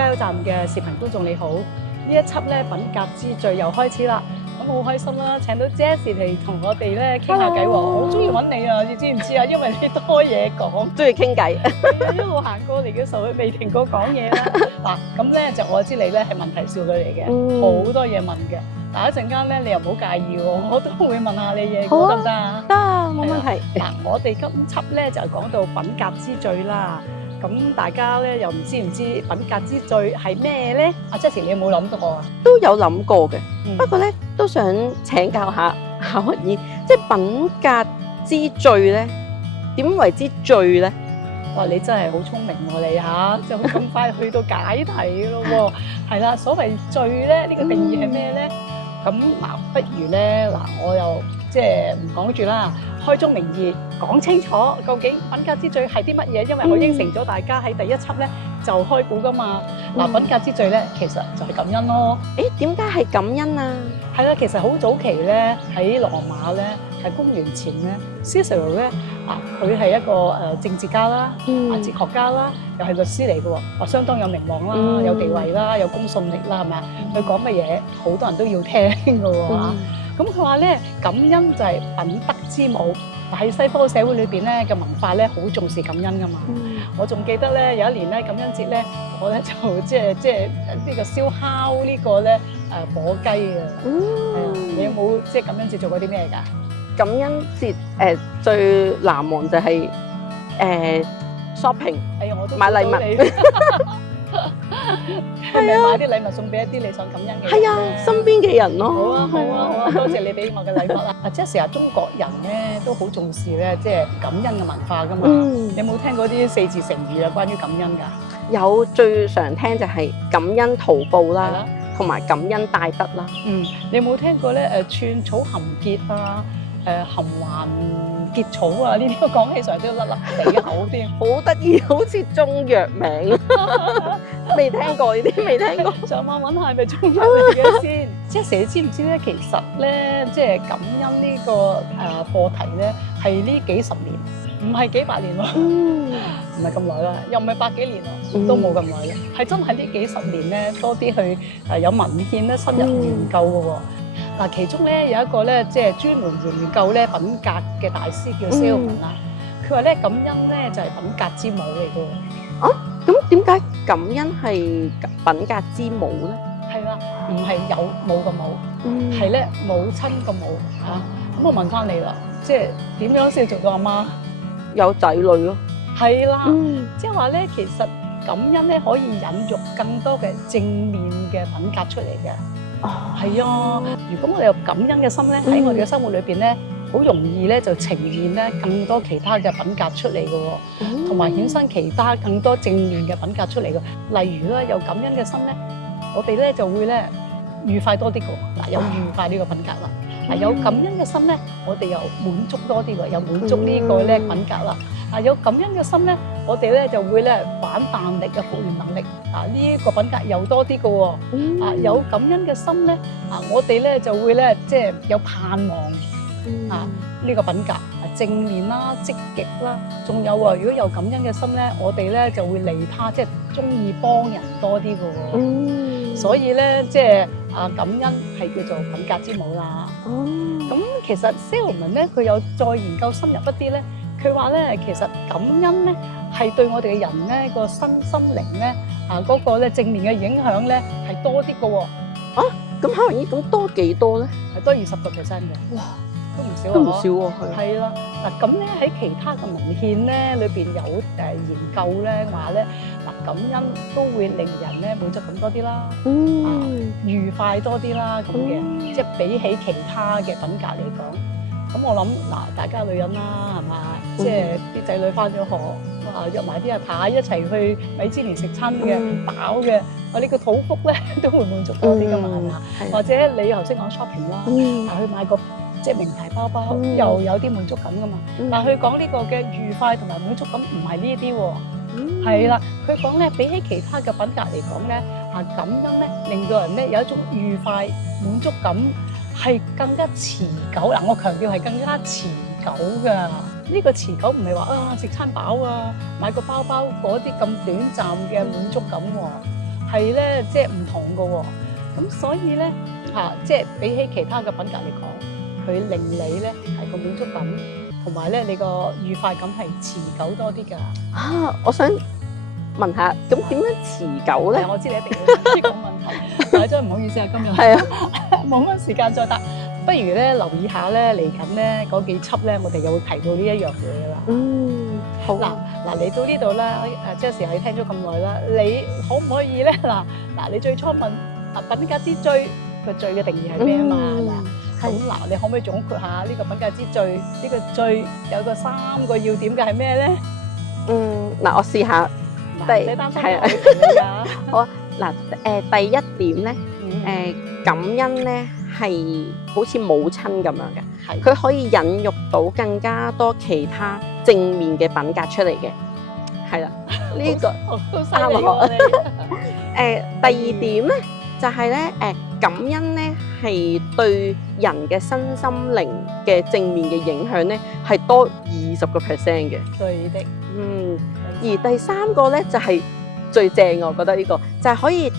加油站嘅視頻觀眾你好，呢一輯咧品格之最又開始啦。咁好開心啦！請到 Jessie 嚟同我哋咧傾下偈喎，我好中意揾你啊！你知唔知啊？因為你多嘢講，中意傾偈。一路行過嚟嘅時候，佢未停過講嘢啦。嗱，咁咧就我知你咧係問題少女嚟嘅，好多嘢問嘅。嗱一陣間咧，你又唔好介意喎，我都會問下你嘢，得唔得啊？得，冇問題。嗱，我哋今輯咧就講到品格之最啦。咁大家咧又唔知品格之最係咩咧？阿 Jessie 你有冇諗到啊？都有諗過嘅，不過咧都想請教下夏威夷，即係品格之最咧，點為之最咧？哇！你真係好聰明喎，你嚇就咁快去到解題咯喎。係啦，所謂最咧呢個定義係咩咧？咁嗱，不如咧嗱，我又即係唔講住啦，開宗明義講清楚究竟品格之最係啲乜嘢？因為我應承咗大家喺第一輯咧就開估噶嘛。嗱，品格之最咧其實就係感恩咯。誒，點解係感恩啊？係啦，其實好早期咧喺羅馬咧係公元前咧 Cicero 咧佢係一個政治家啦，哲學家啦，又係律師嚟嘅喎，話相當有名望啦，有地位啦，有公信力啦，係咪啊？佢講嘅嘢好多人都要聽嘅喎。咁佢話咧，感恩就係品德之母。喺西方社會裏邊咧嘅文化咧，好重視感恩噶嘛。我仲記得咧有一年咧感恩節咧，我咧就即係呢個燒烤呢個咧火雞啊。你有冇即係感恩節做過啲咩㗎？感恩節最難忘就係shopping，買禮物。係咪買啲禮物送俾一啲你想感恩嘅人？係啊，身邊嘅人咯。好啊，好啊，好啊！多謝你俾我嘅禮物啦。Jessie 啊，中國人咧都好重視咧，即係感恩嘅文化噶嘛。你有冇聽過啲四字成語啊？關於感恩㗎？有，最常聽就係感恩圖報啦，同埋感恩戴德啦。你有冇聽過咧？串草含結啊，含環結草啊，呢啲講起上嚟都甩甩地口添，好得意，好似中藥名。未聽過呢啲，未聽過。上網揾下係咪中藥嚟嘅先。Jessie，你知唔知咧？其實咧，即係感恩呢個課題咧，係呢幾十年，唔係幾百年喎。唔係咁耐啦，又唔係百幾年喎，都冇咁耐啦。係真係呢幾十年咧，多啲去有文獻咧深入研究嘅喎。嗱，其中咧有一個咧，即係專門研究咧品格嘅大師叫 Salomon 啦。佢話咧感恩咧就係品格之母嚟嘅。咁點解感恩係品格之母咧？係啦，唔係有母個母，係咧母親個母嚇。咁我問翻你啦，即係點樣先做到阿媽？有仔女咯。係啦，即係話咧，其實感恩咧可以引育更多嘅正面嘅品格出嚟嘅。係啊，如果我哋有感恩嘅心咧，喺我哋嘅生活裏邊咧，好容易咧就呈現咧更多其他嘅品格出嚟嘅喎，同埋衍生其他更多正面嘅品格出嚟嘅。例如咧，有感恩嘅心咧，我哋咧就會咧愉快多啲嘅。嗱，有愉快呢個品格啦。嗱，有感恩嘅心咧，我哋又滿足多啲嘅，有滿足呢個咧品格啦。嗱，有感恩嘅心咧，我哋咧就會咧反彈力嘅復原能力。呢一個品格又多啲嘅喎。有感恩嘅心咧，我哋咧就會咧即係有盼望。呢個品格正面啦、積極啦，仲有如果有感恩嘅心咧，我哋咧就會利他，即係中意幫人多啲嘅喎。所以咧，即係感恩係叫做品格之母啦。咁其實 Salomon 咧，佢有再研究深入一啲咧，佢話咧其實感恩咧係對我哋嘅人咧個身心靈咧嗰個咧正面嘅影響咧係多啲嘅喎。咁夏威夷咁多幾多咧？係多20%嘅。哇！都唔少啊！都唔少喎，係啦。嗱，咁咧喺其他嘅文獻咧裏邊有研究咧話咧，嗱，感恩都會令人咧滿足感多啲啦，愉快多啲啦咁嘅，即係比起其他嘅品格嚟講。咁我諗嗱，大家女人啦，係嘛，即係啲仔女翻咗學，約埋啲阿太一齊去米芝蓮食親嘅飽嘅，你個肚腹咧都會滿足多啲噶嘛，係嘛？或者你頭先講 shopping 啦，去買個即係名牌包包，又有啲滿足感噶嘛。但係佢講呢個嘅愉快同埋滿足感唔係呢啲喎，係啦。佢講咧比起其他嘅品格嚟講咧，感恩咧令到人咧有一種愉快滿足感，係更加持久。嗱，我強調係更加持久㗎。呢個持久唔係話食餐飽啊，買個包包嗰啲咁短暫嘅滿足感喎。係咧即係唔同嘅喎。咁所以咧即係比起其他嘅品格嚟講，佢令你咧係個滿足感同埋咧你個愉快感係持久多啲㗎。我想問下，咁點樣持久咧？我知你一定要問呢個問題，但係真係唔好意思啊，今日係啊，冇乜時間再答。不如咧留意下咧，嚟緊咧嗰幾輯咧，我哋又會提到呢一樣嘢㗎啦。好嗱嚟到呢度啦，Jessie你聽咗咁耐啦，你可唔可以咧嗱你最初問品格之最個最嘅定義係咩啊嘛？咁你可唔可以總括下呢個品格之最？呢個最有個3個要點嘅係咩咧？我試下。唔使擔心，我會同你㗎。好啊，第一點咧，感恩咧係好似母親咁樣嘅，佢可以引育到更加多其他正面嘅品格出嚟嘅，係啦，呢個啱啊！第二點咧就係咧，感恩咧係對人嘅身心靈嘅正面嘅影響咧係多20%嘅，對的，而第3個咧就係最正，我覺得呢個就係可以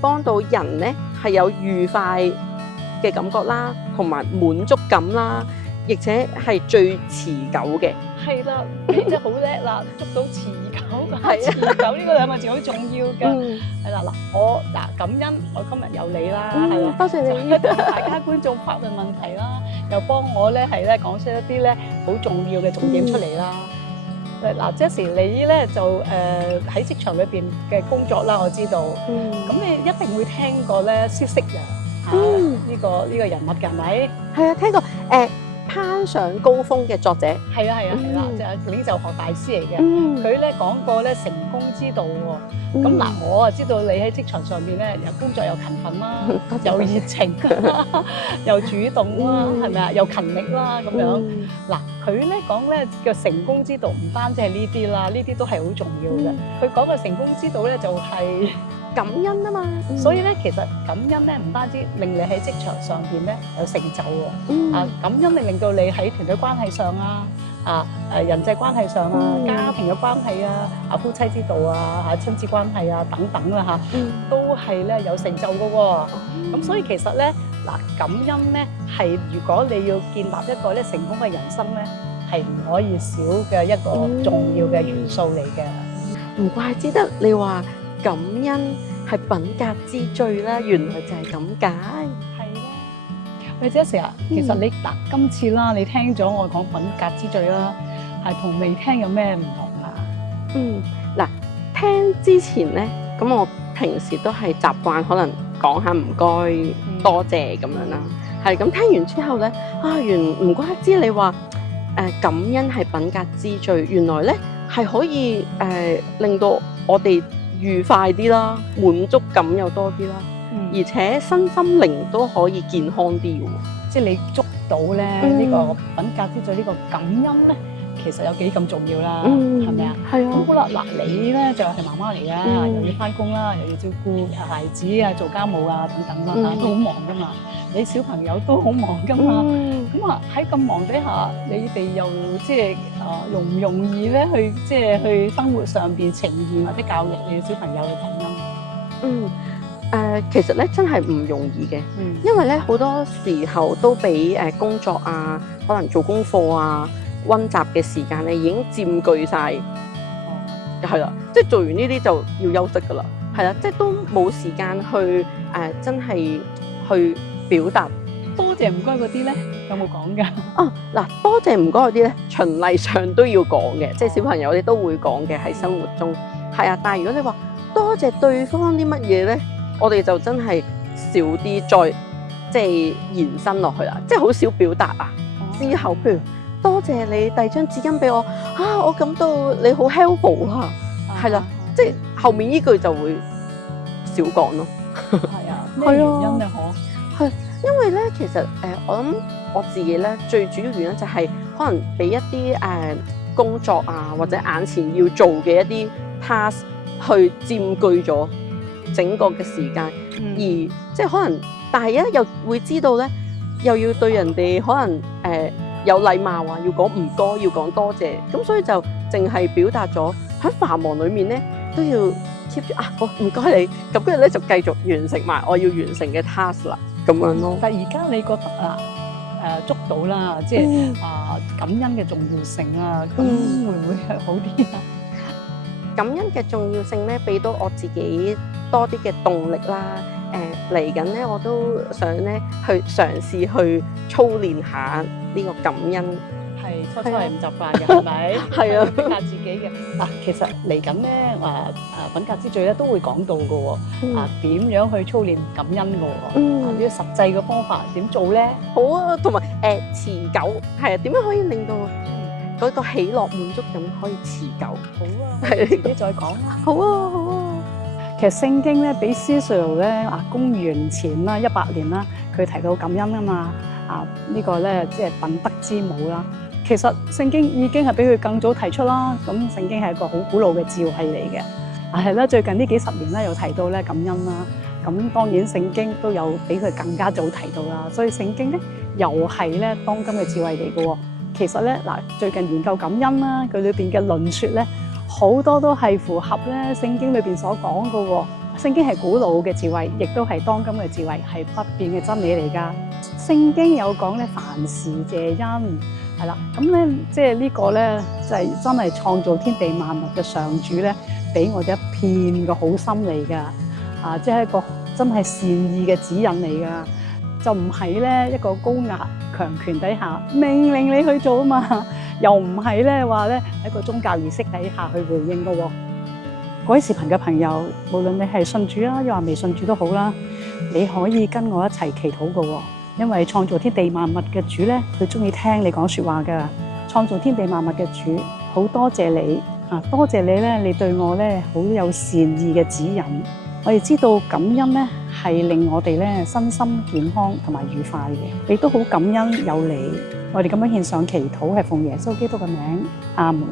幫到人咧係有愉快嘅感覺啦，同埋滿足感啦，而且係最持久嘅。係啦，你真係好叻啦，捉到持久，持久呢個2個字好重要㗎。係啦，感恩我今日有你啦，係啦，多謝你，同大家觀眾發問問題啦，又幫我咧係咧講出一啲咧好重要嘅重點出嚟啦。Jessie 你咧就喺職場裏邊嘅工作啦，我知道。咁你一定會聽過咧嗇色人呢個人物㗎，係咪？係啊，聽過攀上高峰嘅作者。係啦，即係領袖學大師嚟嘅。佢咧講過咧成功之道喎。咁我啊知道你喺職場上邊咧，又工作又勤奮啦，又熱情啦，又主動啦，係咪啊？又勤力啦咁樣。佢咧講咧嘅成功之道唔單止係呢啲啦，呢啲都係好重要嘅。佢講嘅成功之道咧就係感恩啊嘛。所以咧其實感恩咧唔單止令你喺職場上邊咧有成就喎，感恩令到你喺團隊關係上人際關係上家庭嘅關係夫妻之道親子關係等等啦都係咧有成就嘅喎。咁所以其實咧感恩咧係如果你要建立一個咧成功嘅人生咧，係唔可以少嘅一個重要嘅元素嚟嘅。唔怪之得你話感恩係品格之最啦，原來就係咁解。喂，Jessie其實你今次啦，你聽咗我講品格之最啦，係同未聽有咩唔同啊？聽之前咧，咁我平時都係習慣可能講下唔該、多謝咁樣啦。係咁聽完之後咧，唔怪之你話感恩係品格之最，原來咧係可以令到我哋愉快啲啦，滿足感又多啲啦。而且身心靈都可以健康啲嘅喎，即係你捉到咧呢個品格之最呢個感恩咧，其實有幾咁重要啦，係咪啊？係啊。好啦，你咧就係媽媽嚟嘅，又要翻工啦，又要照顧孩子做家務等等啦，都好忙噶嘛。你小朋友都好忙噶嘛。咁喺咁忙底下，你哋又即係容唔容易咧去生活上邊呈現或者教育你嘅小朋友嘅感恩？其實咧真係唔容易嘅，因為咧好多時候都俾工作可能做功課溫習嘅時間咧已經佔據晒，係啦，即係做完呢啲就要休息噶啦，係啦，即係都冇時間去真係去表達多謝唔該嗰啲咧，有冇講㗎？多謝唔該嗰啲咧，循例上都要講嘅，即係小朋友你都會講嘅喺生活中，係啊，但係如果你話多謝對方啲乜嘢咧？我哋就真係少啲再即係延伸落去啦，即係好少表達之後，譬如多謝你遞張紙巾俾我我感到你好 helpful 係啦，即係後面呢句就會少講咯。咩原因咧？係因為咧，其實我諗我自己咧最主要原因就係可能俾一啲工作或者眼前要做嘅一啲 task 去佔據咗整個嘅時間，而即係可能，但係咧又會知道咧，又要對人哋可能有禮貌要講唔該，要講多謝，咁所以就淨係表達咗喺繁忙裡面咧都要 keep 住啊，好唔該你，咁跟住咧就繼續完成埋我要完成嘅 task 啦，咁樣咯。但係而家你覺得啊捉到啦，即係感恩嘅重要性啊，咁會唔會係好啲啊？感恩嘅重要性咧，俾到我自己多啲嘅動力啦。嚟緊咧，我都想咧去嘗試去操練下呢個感恩。係初初係唔習慣嘅，係咪？係啊，逼下自己嘅。嗱，其實嚟緊咧品格之最咧都會講到嘅喎。點樣去操練感恩嘅喎？啲實際嘅方法點做咧？好啊，同埋持久係啊，點樣可以令到嗰個喜樂滿足感可以持久？好啊，係你再講啦。好啊，好啊。其實聖經咧，俾司徒咧公元前啦100年啦，佢提到感恩啊嘛。呢個咧即係品德之母啦。其實聖經已經係比佢更早提出啦。咁聖經係一個好古老嘅智慧嚟嘅。係啦，最近呢幾十年咧又提到咧感恩啦。咁當然聖經都有比佢更加早提到啦。所以聖經咧又係咧當今嘅智慧嚟嘅喎。其實咧最近研究感恩啦，佢裏邊嘅論説咧好多都係符合咧聖經裏邊所講嘅喎。聖經係古老嘅智慧，亦都係當今嘅智慧，係不變嘅真理嚟㗎。聖經有講咧凡事謝恩，係啦，咁咧即係呢個咧就係真係創造天地萬物嘅上主咧，俾我哋一片嘅好心嚟㗎。即係一個真係善意嘅指引嚟㗎，就唔係咧一個高壓強權底下命令你去做啊嘛，又唔係咧話咧喺個宗教儀式底下去回應㗎喎。各位視頻嘅朋友，無論你係信主啦，又話未信主都好啦，你可以跟我一齊祈禱㗎喎。因為創造天地萬物嘅主咧，佢中意聽你講說話㗎。創造天地萬物嘅主，好多謝你多謝你咧，你對我咧好有善意嘅指引。我哋知道感恩咧係令我哋咧身心健康同埋愉快嘅，亦都好感恩有你。我哋咁樣獻上祈禱，係奉耶穌基督嘅名，阿門。